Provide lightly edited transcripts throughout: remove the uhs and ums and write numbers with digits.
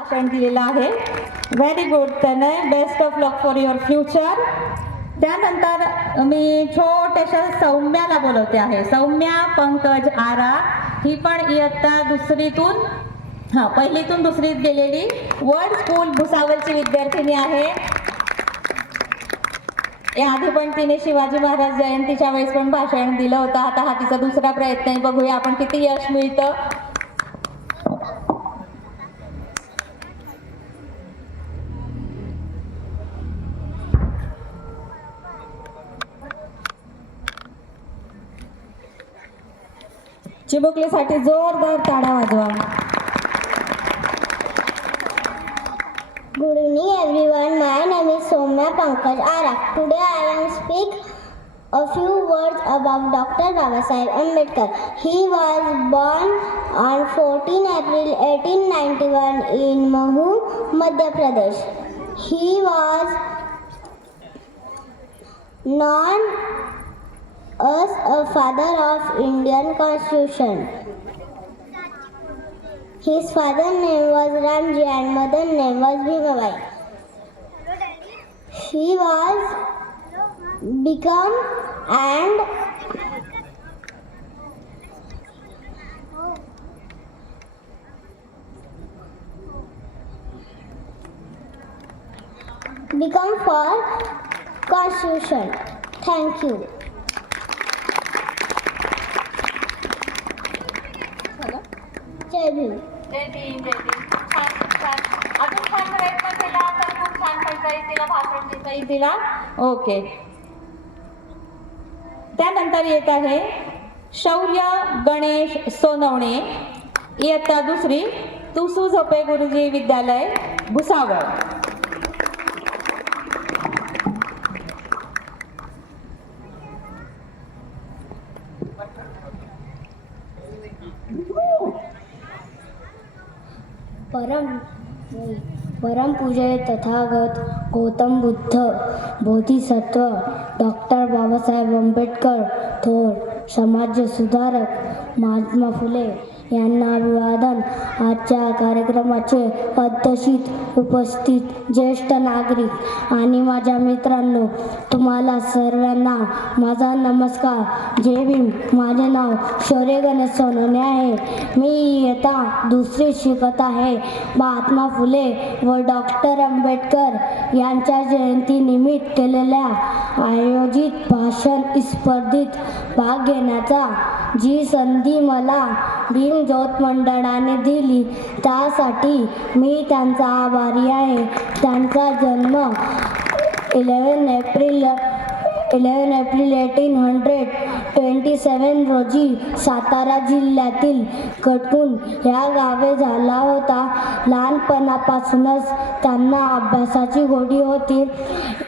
भाषण दिलेलं आहे. व्हेरी गुड त्याने. Best of luck for your future. त्यानंतर मी छोट्याशा सौम्याला बोलवते आहे. सौम्या पंकज आरा, ही पण इयत्ता दुसरीतून पहिलीतून दुसरीत गेलेली वर्ल्ड स्कूल भुसावळची विद्यार्थिनी आहे. याआधी पण तिने शिवाजी महाराज जयंतीच्या वेळेस पण भाषण दिलं होतं. आता हा तिचा दुसरा प्रयत्न आहे. बघूया आपण किती यश मिळतं. चिमुकलीसाठी जोरदार टाळ्या वाजवा. Good evening everyone. My name is Soumya Pankaj Ara. Today I am speak a few words about Dr. Babasaheb Ambedkar. He was born on 14 April 1891 in Mahu, Madhya Pradesh. He was known as a father of Indian Constitution. His father's name was Ramji and mother's name was Bhimabai. He was become for Constitution. Thank you. जय भीम. जय भीम. जय भीम. छान छान. अजून छान प्रयत्न केला तर खूप छान करता येईल तिला, भाषण देता येईल तिला. ओके. त्यानंतर येत आहे शौर्य गणेश सोनवणे, इयत्ता दुसरी, तुसू झोपे गुरुजी विद्यालय भुसावळ. परम पूज्य तथागत गौतम बुद्ध बोधिसत्व डॉक्टर बाबासाहेब आंबेडकर थोर समाज सुधारक महात्मा फुले यांना अभिवादन. आजच्या कार्यक्रमाचे अध्यक्षित उपस्थित ज्येष्ठ नागरिक आणि माझ्या मित्रांनो, तुम्हाला सर्वांना माझा नमस्कार. जय भीम. माझे नाव शौर्य गणेश सोनवणे आहे. मी इयत्ता दुसरी शिकत आहे. महात्मा फुले व डॉक्टर आंबेडकर यांच्या जयंतीनिमित्त केलेल्या आयोजित भाषण स्पर्धेत भाग घेण्याचा जी संधी मला भीम ज्योत मंडळाने दिली त्यासाठी मी त्यांचा आभारी आहे. त्यांचा जन्म 11 एप्रिल 1827 रोजी सातारा जिल्ह्यातील कटकुण या गावे झाला होता. लहानपणापासूनच त्यांना अभ्यासाची गोडी होती.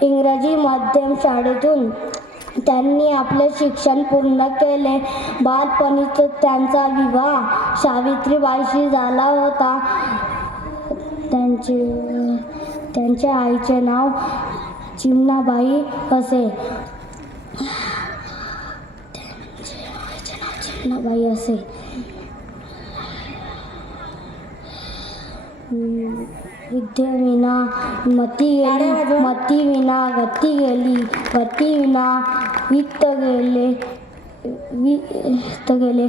इंग्रजी माध्यम शाळेतून त्यांनी आपले शिक्षण पूर्ण केले. बालपणीच त्यांचा विवाह सावित्रीबाईंशी झाला होता. त्यांच्या आईचे नाव चिमणाबाई असे. विद्येविना मती गेली, मतीविना गती गेली, गतीविना वित्त गेले.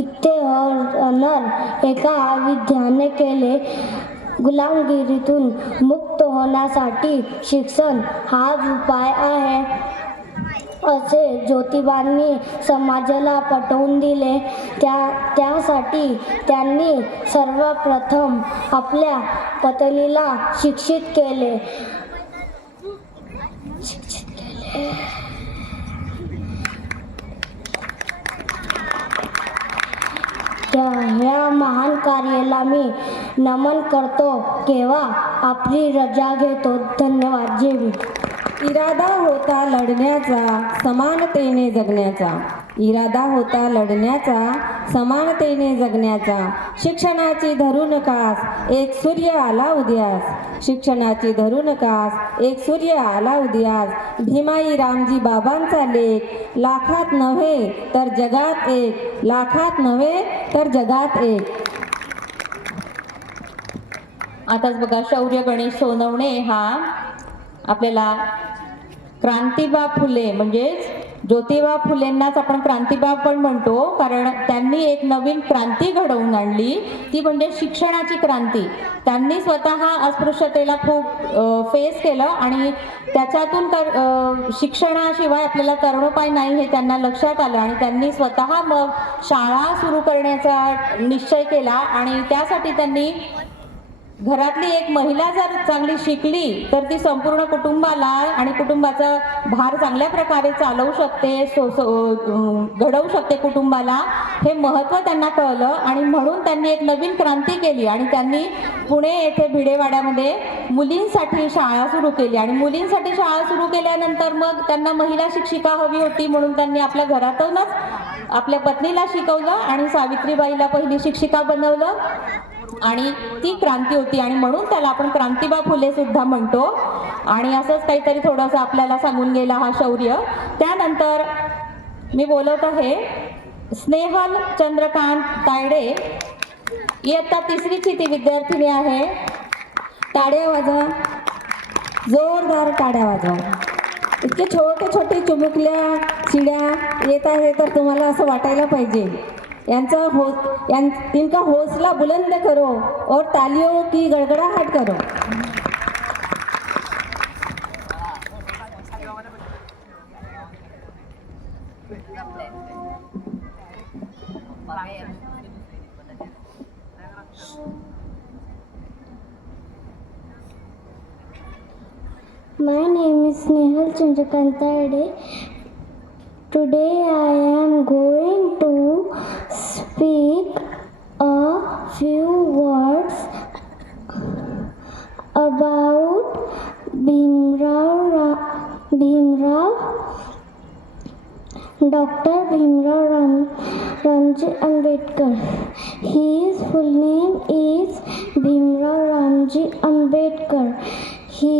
इत्ते और अनर एका विद्याने केले. गुलामगिरीतून मुक्त होण्यासाठी शिक्षण हाच उपाय आहे असे ज्योतिबांनी समाजाला पटवून दिले. त्यासाठी त्यांनी सर्वप्रथम आपल्या पत्नीला शिक्षित केले. ह्या महान कार्याला मी नमन करतो. केव्हा आपली रजा घेतो. धन्यवाद. जय भीम. इरादा होता लढण्याचा, समानतेने जगण्याचा. इरादा होता लढण्याचा, समानतेने जगण्याचा. शिक्षणाची धरून कास, एक सूर्य आला उदयास. शिक्षणाची धरून कास, एक सूर्य आला उदयास. भीमाई रामजी बाबांचा लेख, लाखात नव्हे तर जगात एक. लाखात नव्हे तर जगात एक. आताच बघा शौर्य गणेश सोनवणे हा आपल्याला क्रांतिबा फुले म्हणजेच ज्योतिबा फुलेंनाच आपण क्रांतिबा पण म्हणतो, कारण त्यांनी एक नवीन क्रांती घडवून आणली, ती म्हणजे शिक्षणाची क्रांती. त्यांनी स्वतः अस्पृश्यतेला खूप फेस केलं आणि त्याच्यातून शिक्षणाशिवाय आपल्याला तरणोपाय नाही हे त्यांना लक्षात आलं आणि त्यांनी स्वतः मग शाळा सुरू करण्याचा निश्चय केला आणि त्यासाठी त्यांनी घरातली एक महिला जर चांगली शिकली तर ती संपूर्ण कुटुंबाला आणि कुटुंबाचा भार चांगल्या प्रकारे चालवू शकते, घडवू शकते कुटुंबाला, हे महत्त्व त्यांना कळलं आणि म्हणून त्यांनी एक नवीन क्रांती केली आणि त्यांनी पुणे येथे भिडेवाड्यामध्ये मुलींसाठी शाळा सुरू केली आणि मुलींसाठी शाळा सुरू केल्यानंतर मग त्यांना महिला शिक्षिका हवी होती म्हणून त्यांनी आपल्या घरातूनच आपल्या पत्नीला शिकवलं आणि सावित्रीबाईला पहिली शिक्षिका बनवलं आणि ती क्रांती होती आणि म्हणून त्याला आपण क्रांतिबा फुले सुद्धा म्हणतो. आणि असंच काहीतरी थोडंसं आपल्याला सांगून गेला हा शौर्य. त्यानंतर मी बोलत आहे स्नेहल चंद्रकांत तायडे, इयत्ता 3रीची ती विद्यार्थिनी आहे. टाळ्या वाजवा, जोरदार टाळ्या वाजवा. इतके छोटे छोटे चिमुकल्या चिड्या येत आहे तर तुम्हाला असं वाटायला पाहिजे इनका हौसला बुलंद करो और तालियों की गड़गड़ाहट करो. My name is Snehal Chandrakant Tayde. Today I am going to speak a few words about Dr. Bhimrao Ramji Ambedkar. His full name is Bhimrao Ramji Ambedkar. He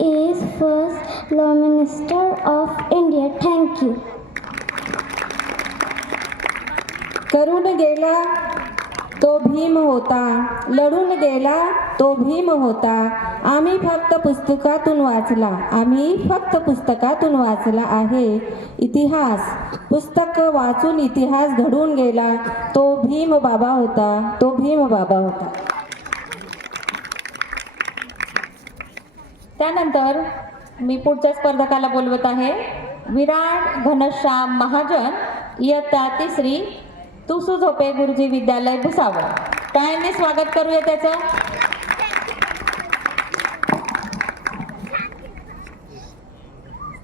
is first Law Minister of India. Thank you. करून गेला तो भीम होता, लढून गेला तो भीम होता. आम्ही फक्त पुस्तकातून वाचला आहे इतिहास. पुस्तक वाचून इतिहास घडून गेला तो भीम बाबा होता. त्यानंतर मी पुढच्या स्पर्धकाला बोलवत आहे विराट घनश्याम महाजन, इयत्ता 3री, तुसू झोपे गुरुजी विद्यालय भुसावळ. टाळ्यांनी स्वागत करूया त्याचं.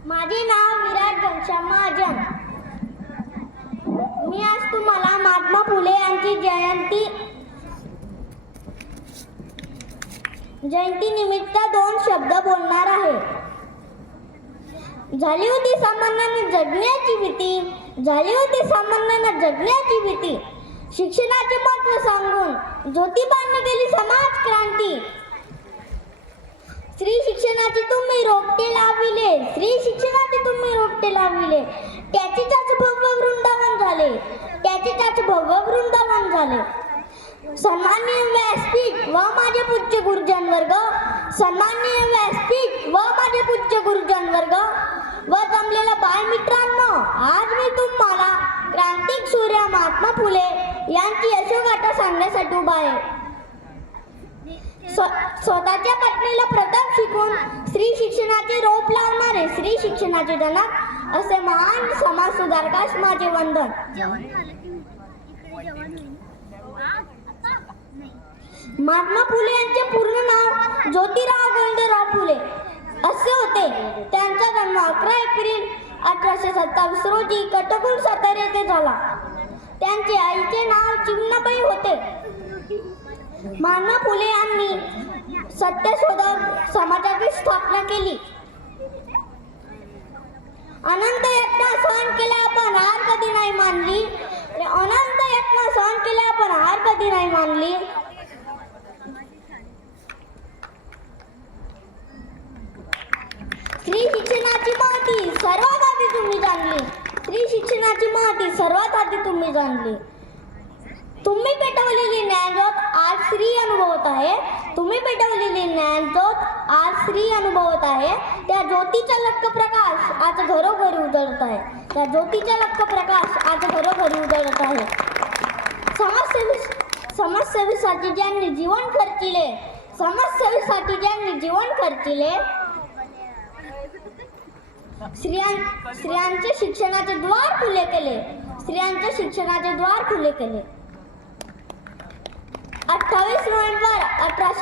माझे नाव विराट घनश्याम महाजन. मी आज तुम्हाला महात्मा फुले यांची जयंती निमित्त 2 शब्द बोलणार आहे. झाली होती सामान्यांना जगण्याची भीती. शिक्षणाचे महत्त्व सांगून ज्योतिबांनी केली समाज क्रांती. स्त्री शिक्षणाचे तुम्ही रोपटे लाविले. त्याचे भव्य वृंदावन झाले. सन्माननीय व्यासपीठ व माझे पूज्य गुरुजन वर्ग व जमलेल्या बालमित्रांनो, आज मी तुम्हाला क्रांतिक सूर्य महात्मा फुले यांची यशोगाथा सांगण्यासाठी उभा आहे. स्वतःच्या पत्नीला प्रथम शिकवून स्त्री शिक्षणाचे रोप लावणारे स्त्री शिक्षणाचे जनक असे महान समाज सुधारकास माझे वंदन. महात्मा फुले यांचे पूर्ण नाव ज्योतिराव गोविंदराव फुले असे होते. त्यांचा जन्म 11 एप्रिल 1827 रोजी कटकूर सातारा येथे झाला. त्यांचे आईचे नाव चिमणाबाई होते. महात्मा फुले यांनी सत्यशोधक समाजाची स्थापना केली. अनंत यातना सहन केल्या पण हार कधी नाही मानली. स्त्री शिक्षणाची महती सर्व गावी तुम्ही जाणली. स्त्री शिक्षणाची महती सर्वात आधी तुम्ही जाणली. तुम्ही पेटवलेली ज्ञानज्योत आज स्त्री अनुभवत आहे. तुम्ही पेटवलेली ज्ञानज्योत आज स्त्री अनुभवत आहे. त्या ज्योतीचा लक्ष प्रकाश आज घरोघरी उजळत आहे. त्या ज्योतीचा लक्ष प्रकाश आज घरोघरी उजळत आहे. समाजसेवेसाठी ज्यांनी जीवन खर्चिले, समाजसेवेसाठी ज्यांनी जीवन खर्चिले, स्त्रियांचे शिक्षणाचे द्वार खुले केले. स्त्रियांचे शिक्षणाचे द्वार खुले केले. 28 नोव्हेंबर 18